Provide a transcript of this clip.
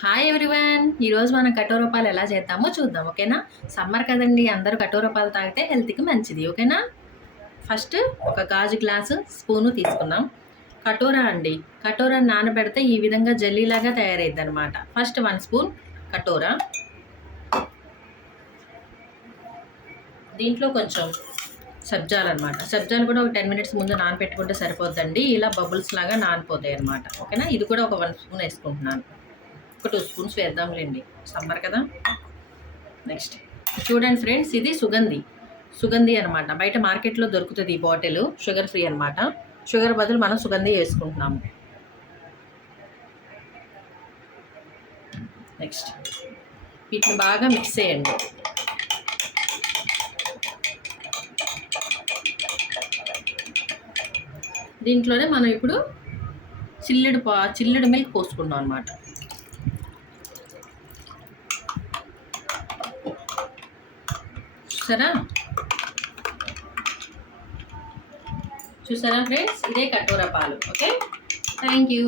Hi everyone, ఈరోజు మనం కటోర పాలు ఎలా చేద్దామో చూద్దాం. ఓకేనా? సమ్మర్ కదండి, అందరూ కటోర పాలు తాగితే హెల్త్కి మంచిది. ఓకేనా? ఫస్ట్ ఒక గాజు గ్లాసు స్పూను తీసుకున్నాం. కటోరా అండి, కటోరా నానబెడితే ఈ విధంగా జల్లీలాగా తయారైద్ది అనమాట. ఫస్ట్ 1 స్పూన్ కటోరా, దీంట్లో కొంచెం సబ్జాలు అనమాట. సబ్జాలు కూడా ఒక 10 మినిట్స్ ముందు నానబెట్టుకుంటే సరిపోద్దండి. ఇలా బబుల్స్ లాగా నానిపోతాయి అనమాట. ఓకేనా? ఇది కూడా ఒక 1 స్పూన్ వేసుకుంటున్నాను. ఒక 2 స్పూన్స్ వేద్దాంలేండి, సమ్మర్ కదా. నెక్స్ట్ చూడండి ఫ్రెండ్స్, ఇది సుగంధి అనమాట. బయట మార్కెట్లో దొరుకుతుంది ఈ బాటిల్, షుగర్ ఫ్రీ అనమాట. షుగర్ బదులు మనం సుగంధి వేసుకుంటున్నాము. నెక్స్ట్ వీటిని బాగా మిక్స్ చేయండి. దీంట్లోనే మనం ఇప్పుడు చిల్లుడు మిల్క్ పోసుకుంటాం అనమాట. చూసారా ఫ్రెండ్స్, ఇదే కటోరా పాలు. Okay, thank you.